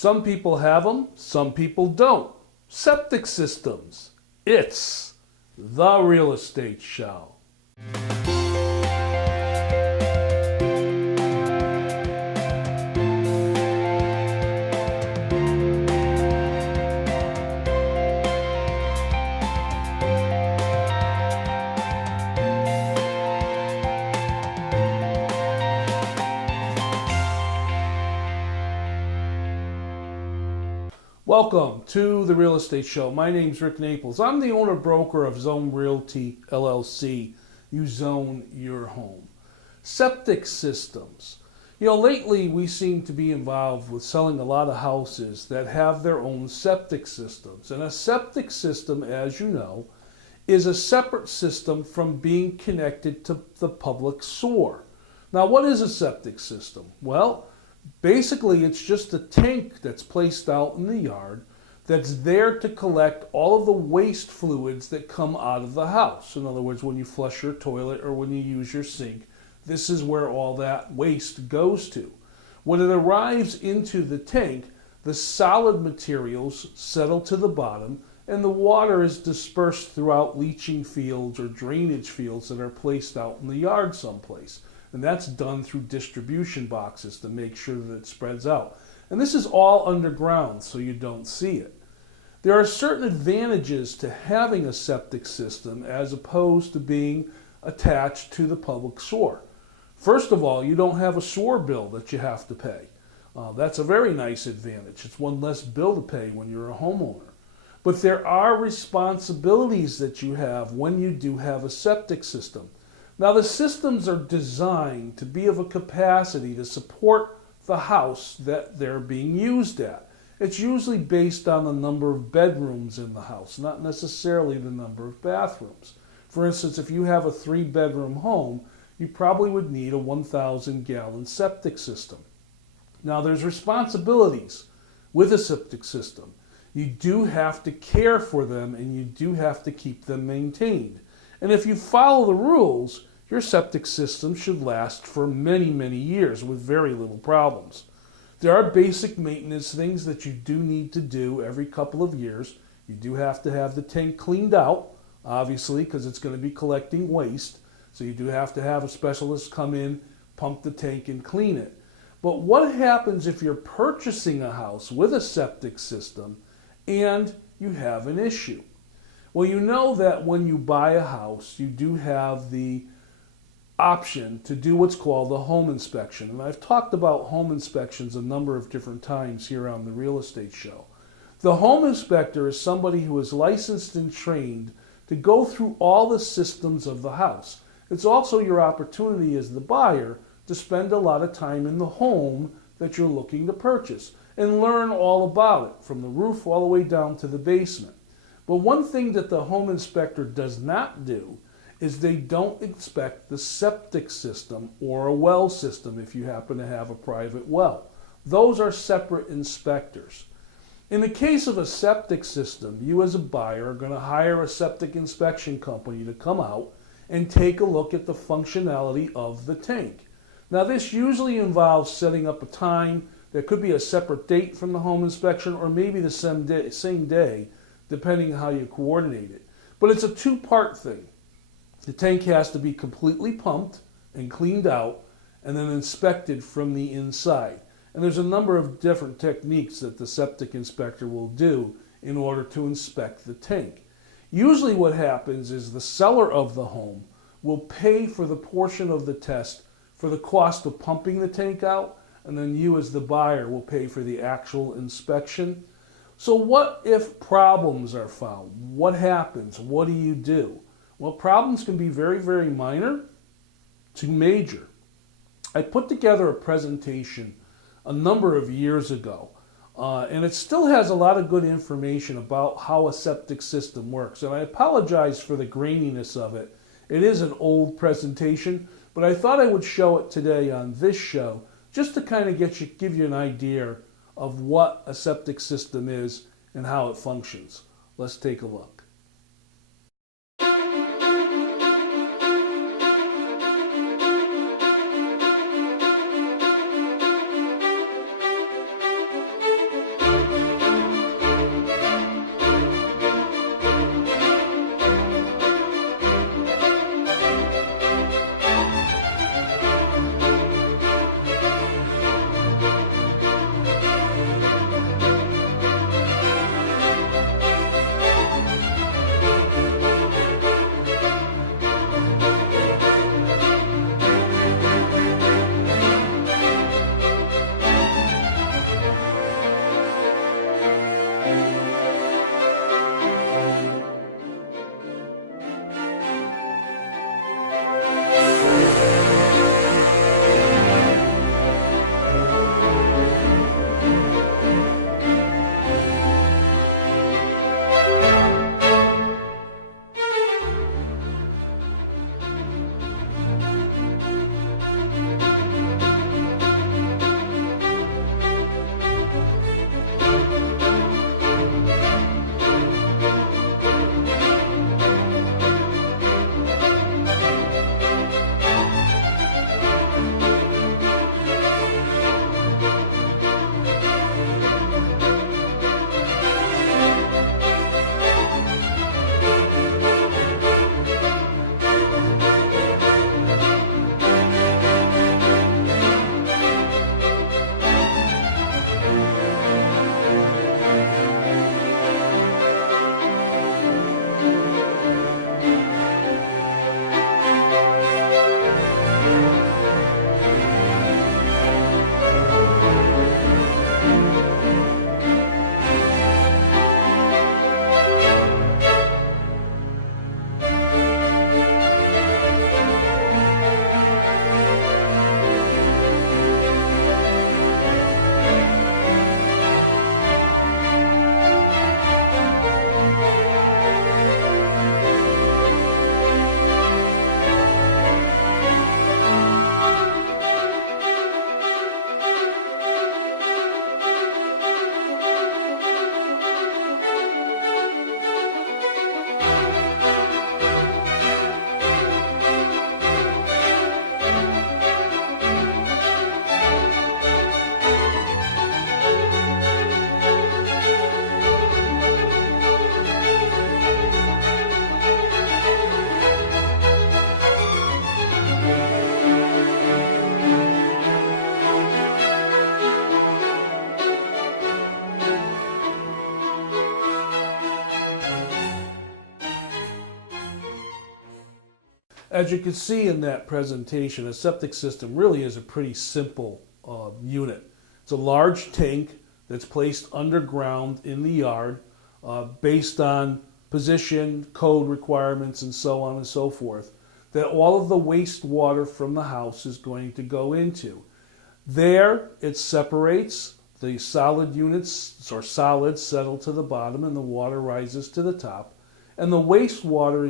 Some people have them, some people don't. Septic systems. It's the real estate show. Welcome to the Real Estate Show. My name's Rick Naples. I'm the owner-broker of Zone Realty, LLC. You zone your home. Septic systems. Lately we seem to be involved with selling a lot of houses that have their own septic systems. And a septic system, as you know, is a separate system from being connected to the public sewer. Now, what is a septic system? Well, basically, it's just a tank that's placed out in the yard that's there to collect all of the waste fluids that come out of the house. In other words, when you flush your toilet or when you use your sink, this is where all that waste goes to. When it arrives into the tank, the solid materials settle to the bottom and the water is dispersed throughout leaching fields or drainage fields that are placed out in the yard someplace. And that's done through distribution boxes to make sure that it spreads out. And this is all underground, so you don't see it. There are certain advantages to having a septic system as opposed to being attached to the public sewer. First of all, you don't have a sewer bill that you have to pay. That's a very nice advantage. It's one less bill to pay when you're a homeowner. But there are responsibilities that you have when you do have a septic system. Now, the systems are designed to be of a capacity to support the house that they're being used at. It's usually based on the number of bedrooms in the house, not necessarily the number of bathrooms. For instance, if you have a 3-bedroom home, you probably would need a 1,000-gallon septic system. Now, there's responsibilities with a septic system. You do have to care for them and you do have to keep them maintained. And if you follow the rules, your septic system should last for many, many years with very little problems. There are basic maintenance things that you do need to do every couple of years. You do have to have the tank cleaned out, obviously, because it's going to be collecting waste. So you do have to have a specialist come in, pump the tank, and clean it. But what happens if you're purchasing a house with a septic system and you have an issue? Well, you know that when you buy a house, you do have the option to do what's called a home inspection. And I've talked about home inspections a number of different times here on the Real Estate Show. The home inspector is somebody who is licensed and trained to go through all the systems of the house. It's also your opportunity as the buyer to spend a lot of time in the home that you're looking to purchase and learn all about it, from the roof all the way down to the basement. But one thing that the home inspector does not do is they don't inspect the septic system or a well system if you happen to have a private well. Those are separate inspectors. In the case of a septic system, you as a buyer are going to hire a septic inspection company to come out and take a look at the functionality of the tank. Now, this usually involves setting up a time. There could be a separate date from the home inspection or maybe the same day, depending on how you coordinate it. But it's a two-part thing. The tank has to be completely pumped and cleaned out and then inspected from the inside. And there's a number of different techniques that the septic inspector will do in order to inspect the tank. Usually what happens is the seller of the home will pay for the portion of the test for the cost of pumping the tank out, and then you as the buyer will pay for the actual inspection. So what if problems are found? What happens? What do you do? Well, problems can be very, very minor to major. I put together a presentation a number of years ago, and it still has a lot of good information about how a septic system works. And I apologize for the graininess of it. It is an old presentation, but I thought I would show it today on this show just to kind of give you an idea of what a septic system is and how it functions. Let's take a look. As you can see in that presentation, a septic system really is a pretty simple unit. It's a large tank that's placed underground in the yard based on position, code requirements, and so on and so forth, that all of the wastewater from the house is going to go into. There, it separates. The solid units or solids settle to the bottom and the water rises to the top. And the wastewater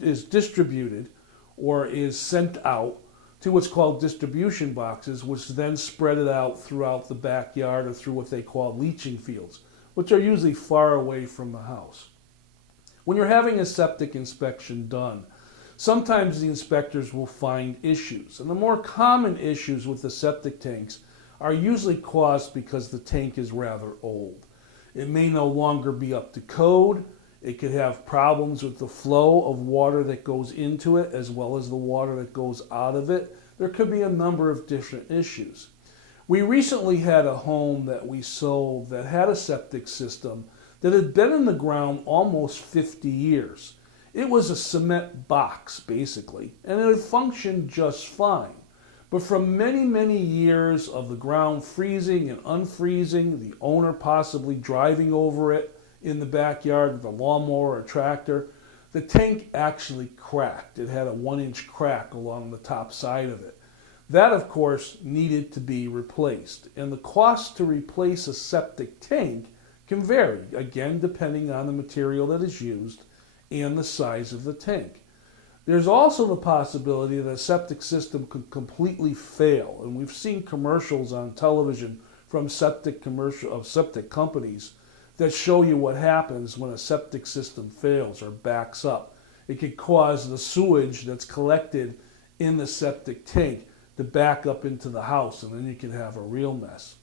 is distributed or is sent out to what's called distribution boxes, which then spread it out throughout the backyard or through what they call leaching fields, which are usually far away from the house. When you're having a septic inspection done, sometimes the inspectors will find issues. And the more common issues with the septic tanks are usually caused because the tank is rather old. It may no longer be up to code. It could have problems with the flow of water that goes into it as well as the water that goes out of it. There could be a number of different issues. We recently had a home that we sold that had a septic system that had been in the ground almost 50 years. It was a cement box, basically, and it had functioned just fine. But from many, many years of the ground freezing and unfreezing, the owner possibly driving over it in the backyard with a lawnmower or a tractor, the tank actually cracked. It had a 1-inch crack along the top side of it. That, of course, needed to be replaced. And the cost to replace a septic tank can vary, again, depending on the material that is used and the size of the tank. There's also the possibility that a septic system could completely fail, and we've seen commercials on television from septic companies that show you what happens when a septic system fails or backs up. It could cause the sewage that's collected in the septic tank to back up into the house, and then you can have a real mess.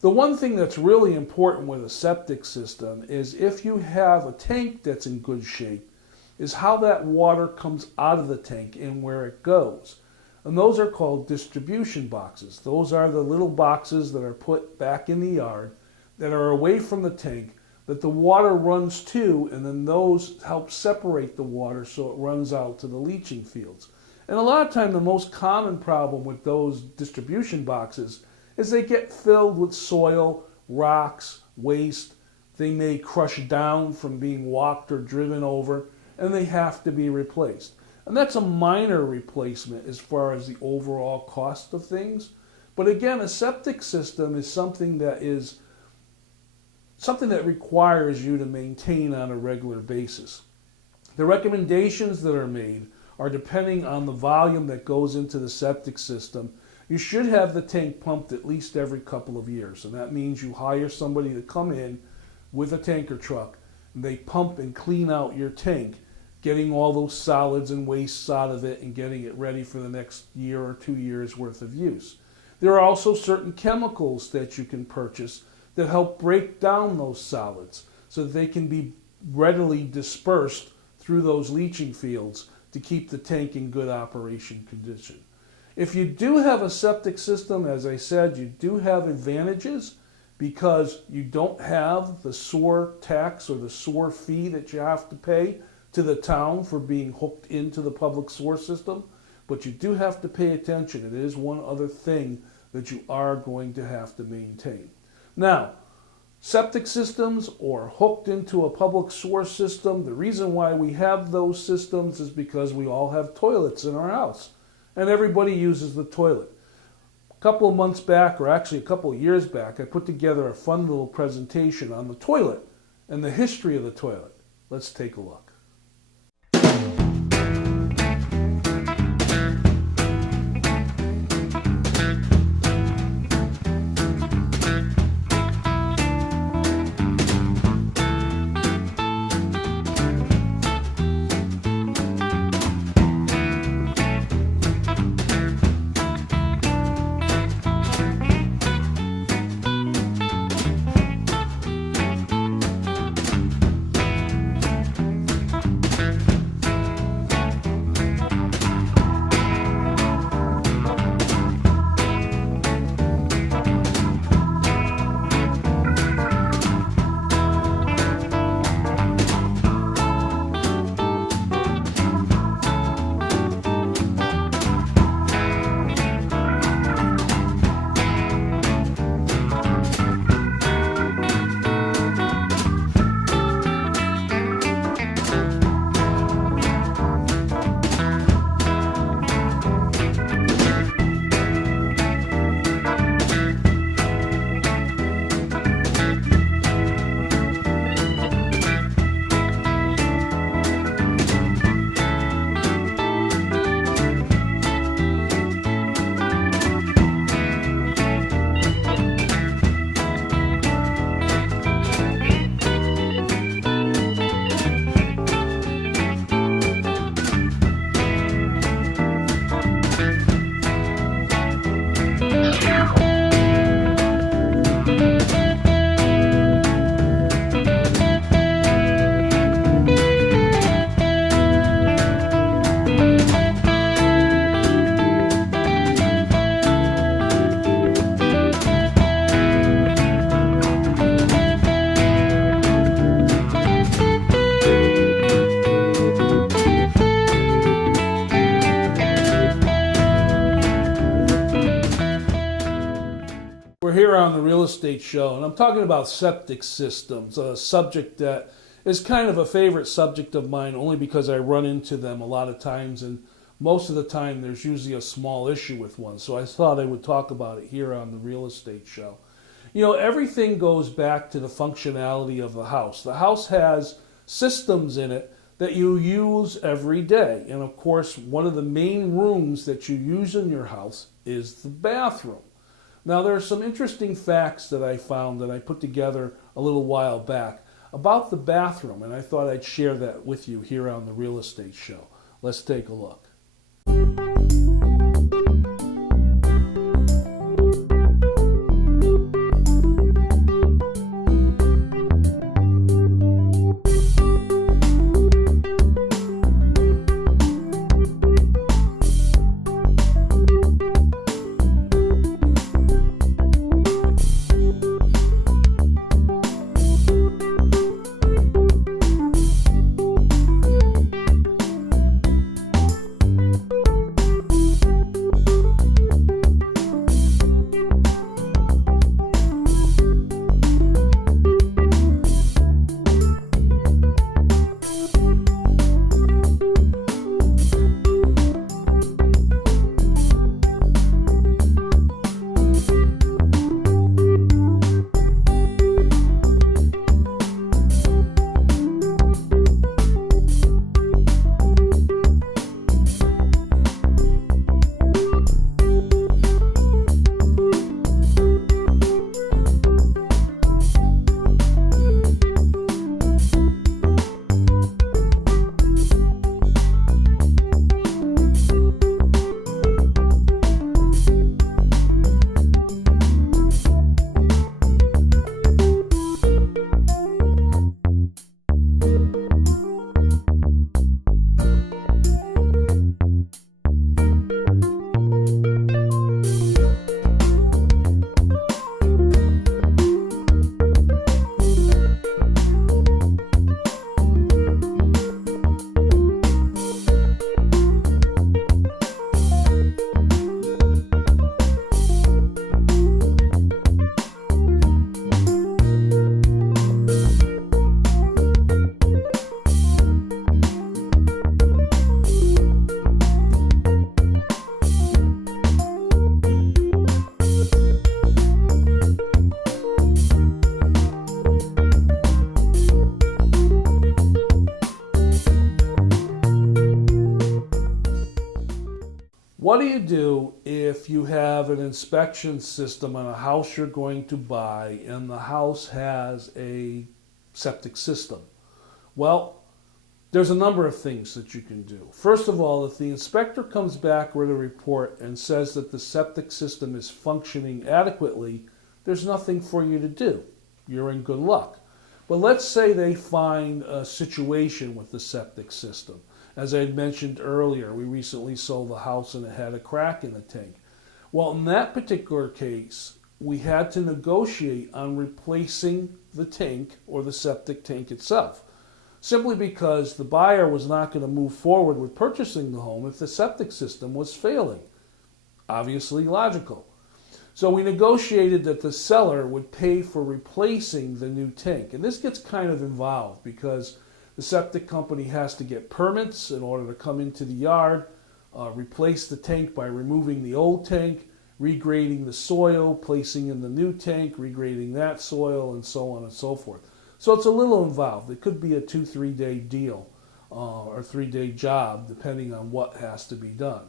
The one thing that's really important with a septic system is if you have a tank that's in good shape, is how that water comes out of the tank and where it goes. And those are called distribution boxes. Those are the little boxes that are put back in the yard that are away from the tank that the water runs to, and then those help separate the water so it runs out to the leaching fields. And a lot of time the most common problem with those distribution boxes is they get filled with soil, rocks, waste. They may crush down from being walked or driven over, and they have to be replaced. And that's a minor replacement as far as the overall cost of things. But again, a septic system is something that requires you to maintain on a regular basis. The recommendations that are made are depending on the volume that goes into the septic system. You should have the tank pumped at least every couple of years, and that means you hire somebody to come in with a tanker truck, and they pump and clean out your tank, getting all those solids and wastes out of it and getting it ready for the next year or 2 years worth of use. There are also certain chemicals that you can purchase that help break down those solids so that they can be readily dispersed through those leaching fields to keep the tank in good operation condition. If you do have a septic system, as I said, you do have advantages because you don't have the sewer tax or the sewer fee that you have to pay to the town for being hooked into the public sewer system, but you do have to pay attention. It is one other thing that you are going to have to maintain. Now, septic systems or hooked into a public sewer system, the reason why we have those systems is because we all have toilets in our house, and everybody uses the toilet. A couple of months back, or actually a couple of years back, I put together a fun little presentation on the toilet and the history of the toilet. Let's take a look. Estate Show, and I'm talking about septic systems, a subject that is kind of a favorite subject of mine only because I run into them a lot of times, and most of the time there's usually a small issue with one. So I thought I would talk about it here on the Real Estate Show. You know, everything goes back to the functionality of the house. The house has systems in it that you use every day. And of course, one of the main rooms that you use in your house is the bathroom. Now, there are some interesting facts that I found that I put together a little while back about the bathroom, and I thought I'd share that with you here on the Real Estate Show. Let's take a look. What do you do if you have an inspection system on a house you're going to buy and the house has a septic system? Well, there's a number of things that you can do. First of all, if the inspector comes back with a report and says that the septic system is functioning adequately, there's nothing for you to do. You're in good luck. But let's say they find a situation with the septic system. As I had mentioned earlier, we recently sold a house and it had a crack in the tank. Well, in that particular case, we had to negotiate on replacing the tank or the septic tank itself, simply because the buyer was not going to move forward with purchasing the home if the septic system was failing. Obviously logical. So we negotiated that the seller would pay for replacing the new tank. And this gets kind of involved because the septic company has to get permits in order to come into the yard, replace the tank by removing the old tank, regrading the soil, placing in the new tank, regrading that soil, and so on and so forth. So it's a little involved. It could be a 2-3 day deal or 3-day job, depending on what has to be done.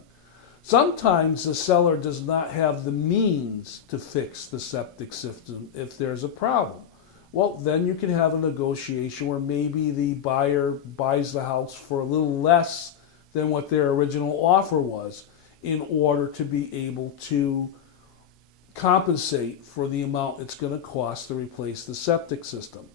Sometimes the seller does not have the means to fix the septic system if there's a problem. Well, then you can have a negotiation where maybe the buyer buys the house for a little less than what their original offer was in order to be able to compensate for the amount it's going to cost to replace the septic system.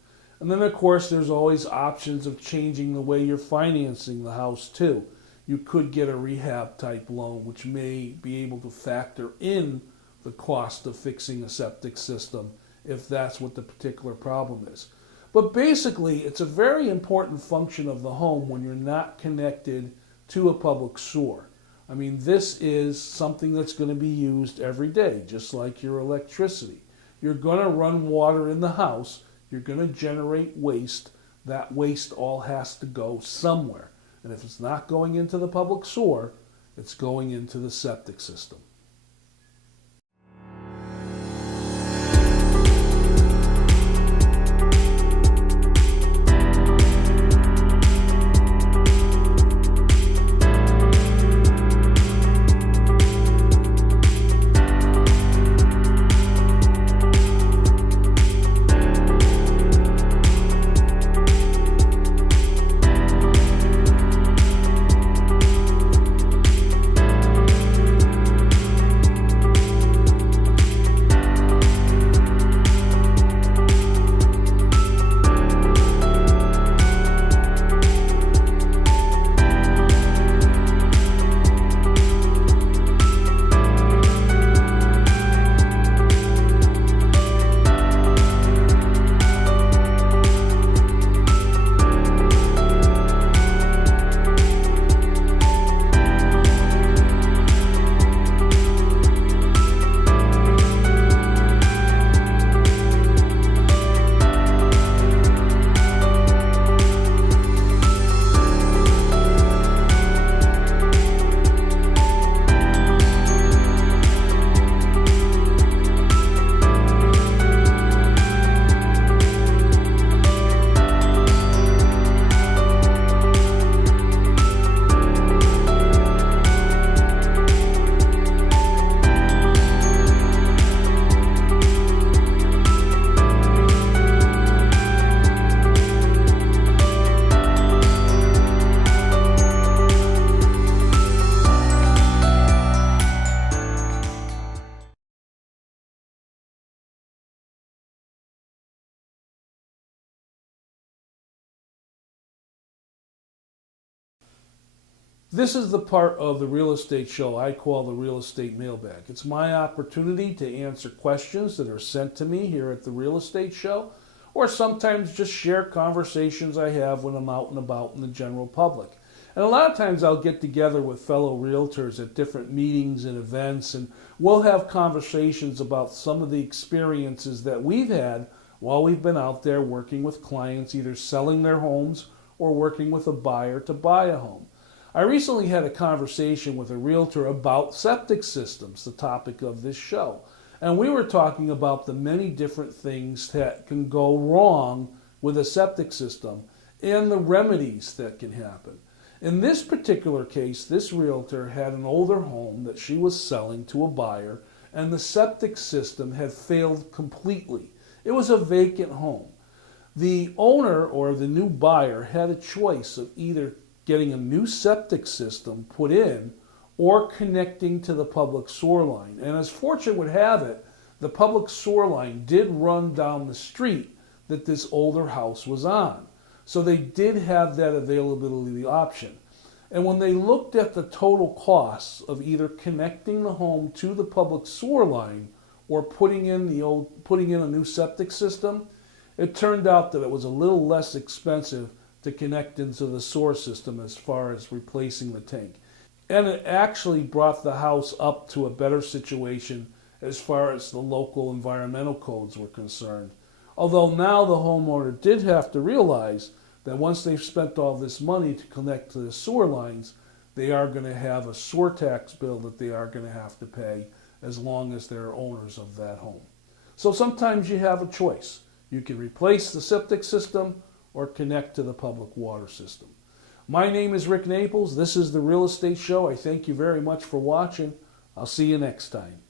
And then, of course, there's always options of changing the way you're financing the house, too. You could get a rehab type loan, which may be able to factor in the cost of fixing a septic system if that's what the particular problem is. But basically, it's a very important function of the home when you're not connected to a public sewer. I mean, this is something that's going to be used every day, just like your electricity. You're going to run water in the house. You're going to generate waste. That waste all has to go somewhere. And if it's not going into the public sewer, it's going into the septic system. This is the part of the real estate show I call the real estate mailbag. It's my opportunity to answer questions that are sent to me here at the real estate show, or sometimes just share conversations I have when I'm out and about in the general public. And a lot of times I'll get together with fellow realtors at different meetings and events, and we'll have conversations about some of the experiences that we've had while we've been out there working with clients, either selling their homes or working with a buyer to buy a home. I recently had a conversation with a realtor about septic systems, the topic of this show. And we were talking about the many different things that can go wrong with a septic system and the remedies that can happen. In this particular case, this realtor had an older home that she was selling to a buyer, and the septic system had failed completely. It was a vacant home. The owner or the new buyer had a choice of either getting a new septic system put in or connecting to the public sewer line. And as fortune would have it, the public sewer line did run down the street that this older house was on. So they did have that availability option. And when they looked at the total costs of either connecting the home to the public sewer line or putting in a new septic system, it turned out that it was a little less expensive to connect into the sewer system as far as replacing the tank. And it actually brought the house up to a better situation as far as the local environmental codes were concerned. Although now the homeowner did have to realize that once they've spent all this money to connect to the sewer lines, they are going to have a sewer tax bill that they are going to have to pay as long as they're owners of that home. So sometimes you have a choice. You can replace the septic system or connect to the public water system. My name is Rick Naples. This is the Real Estate Show. I thank you very much for watching. I'll see you next time.